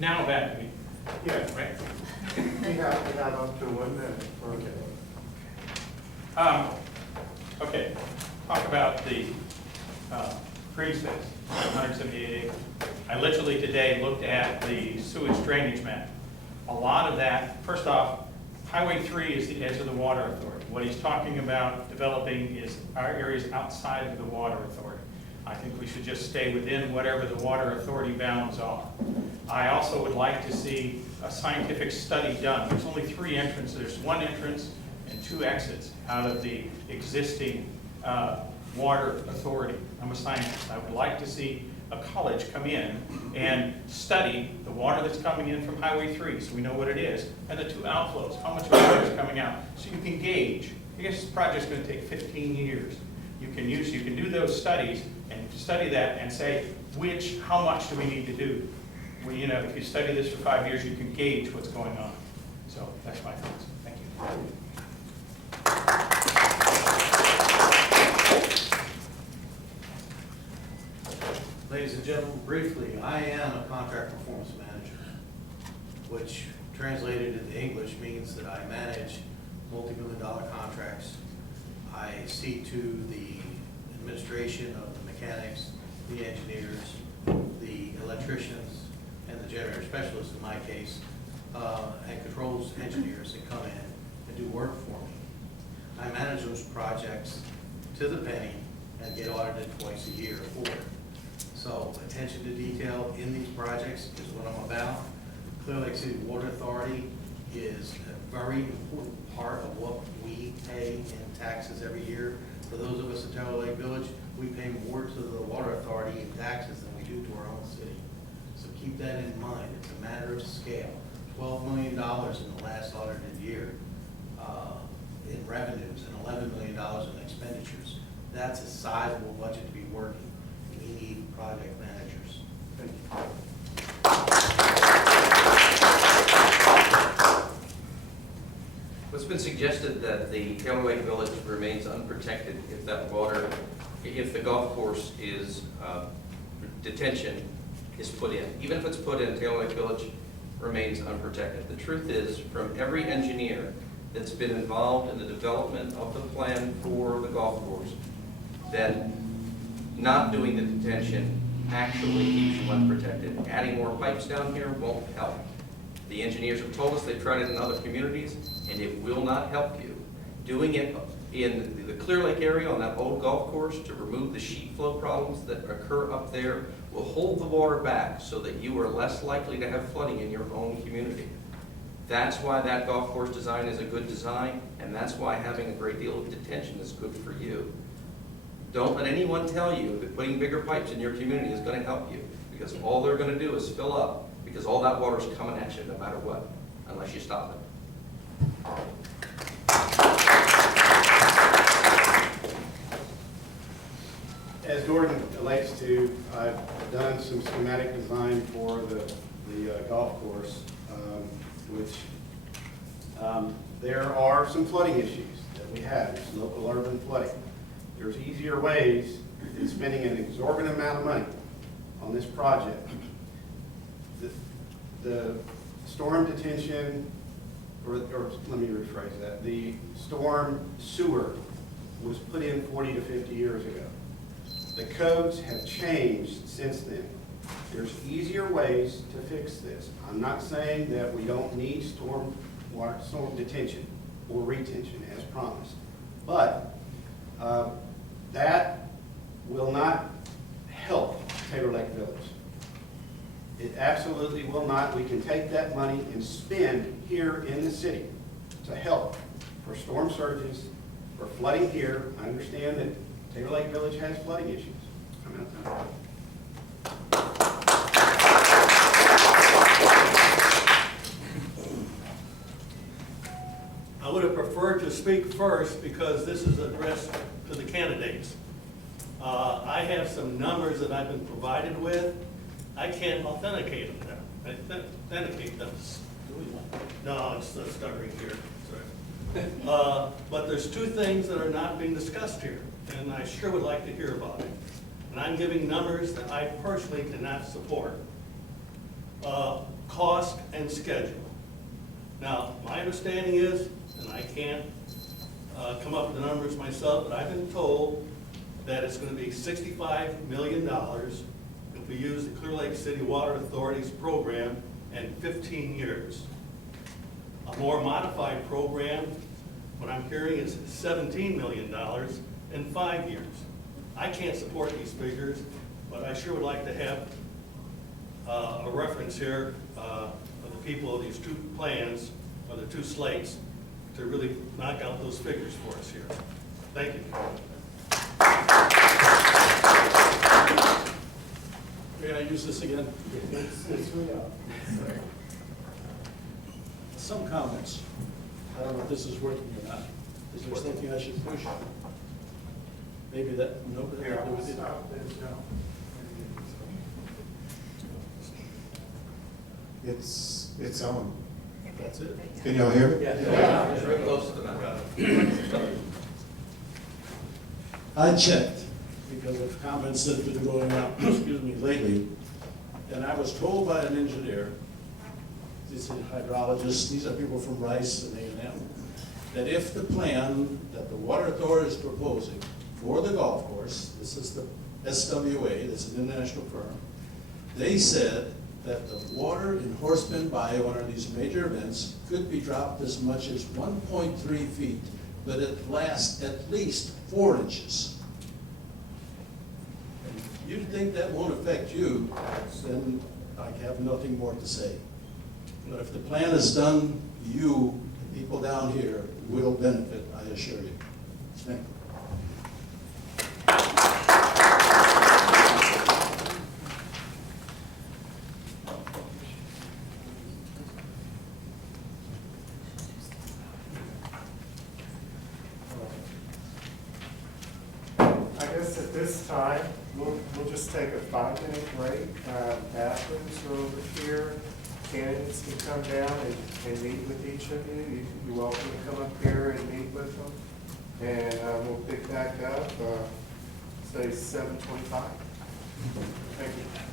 Now back to me. Yeah, Right? we have up to 1 minute for Okay, talk about the green space, 178 acres. I literally today looked at the sewage drainage map. A lot of that, first off, Highway 3 is the edge of the water authority. What he's talking about developing is our areas outside of the water authority. I think we should just stay within whatever the water authority bounds are. I also would like to see a scientific study done. There's only 3 entrances. There's 1 entrance and 2 exits out of the existing water authority. I'm a scientist. I would like to see a college come in and study the water that's coming in from Highway 3, so we know what it is, and the 2 outflows, how much water is coming out, so you can gauge. I guess this project's going to take 15 years. You can do those studies and study that and say how much do we need to do. Well, you know, if you study this for 5 years, you can gauge what's going on. So that's my thoughts. Thank you. Ladies and gentlemen, briefly, I am a contract performance manager, which translated into English means that I manage multi-million-dollar contracts. I see to the administration of the mechanics, the engineers, the electricians, and the generator specialists in my case, and controls engineers that come in and do work for me. I manage those projects to the penny and get audited twice a year for it. So attention to detail in these projects is what I'm about. Clear Lake City Water Authority is a very important part of what we pay in taxes every year. For those of us in Taylor Lake Village, we pay more to the Water Authority in taxes than we do to our own city. So keep that in mind. It's a matter of scale. $12 million in the last audited year in revenues and $11 million in expenditures. That's a sizable budget to be working. We need project managers. Thank you. It's been suggested that the Taylor Lake Village remains unprotected if if the golf course is, detention is put in. Even if it's put in, Taylor Lake Village remains unprotected. The truth is, from every engineer that's been involved in the development of the plan for the golf course, that not doing the detention actually keeps you unprotected. Adding more pipes down here won't help. The engineers have told us they've tried it in other communities, and it will not help you. Doing it in the Clear Lake area on that old golf course to remove the sheet flow problems that occur up there will hold the water back so that you are less likely to have flooding in your own community. That's why that golf course design is a good design, and that's why having a great deal of detention is good for you. Don't let anyone tell you that putting bigger pipes in your community is going to help you, because all they're going to do is fill up, because all that water is coming at you no matter what, unless you stop it. As Gordon relates to, I've done some schematic design for the golf course, which there are some flooding issues that we have. There's local urban flooding. There's easier ways than spending an exorbitant amount of money on this project. The storm detention, or let me rephrase that, the storm sewer was put in 40 to 50 years ago. The codes have changed since then. There's easier ways to fix this. I'm not saying that we don't need storm detention or retention as promised, but that will not help Taylor Lake Village. It absolutely will not. We can take that money and spend here in the city to help for storm surges, for flooding here. I understand that Taylor Lake Village has flooding issues. I would have preferred to speak first because this is addressed to the candidates. I have some numbers that I've been provided with. I can't authenticate them now. Authenticate them. No, it's stuttering here. Sorry. But there's 2 things that are not being discussed here, and I sure would like to hear about it. And I'm giving numbers that I personally cannot support. cost and schedule. Now, my understanding is, and I can't come up with the numbers myself, but I've been told that it's gonna be $65 million if we use the Clear Lake City Water Authority's program in 15 years. A more modified program, what I'm hearing is $17 million in 5 years. I can't support these figures, but I sure would like to have a reference here of the people of these two plans, or the two slates, to really knock out those figures for us here. Thank you. May I use this again? Some comments. I don't know if this is working or not. Is there something I should push? Maybe that, no, that Here, has to do I'll with it. stop this now. It's on. That's it? Can y'all hear me? Yeah. It's very close to the mouth. I checked because of comments that have been going out, excuse me, lately, and I was told by an engineer, these are hydrologists, these are people from Rice and A&M, that if the plan that the Water Authority is proposing for the golf course, this is the SWA, that's an international firm, they said that the water in Horseman Bayou, one of these major events, could be dropped as much as 1.3 feet, but it lasts at least 4 inches. And if you think that won't affect you, then I have nothing more to say. But if the plan is done, you, the people down here, will benefit, I assure you. Thank you. I guess at this time, we'll just take a 5-minute break. Bathrooms are over here. Candidates can come down and meet with each of you. You're welcome to come up here and meet with them. And we'll pick back up, say 7:25. Thank you.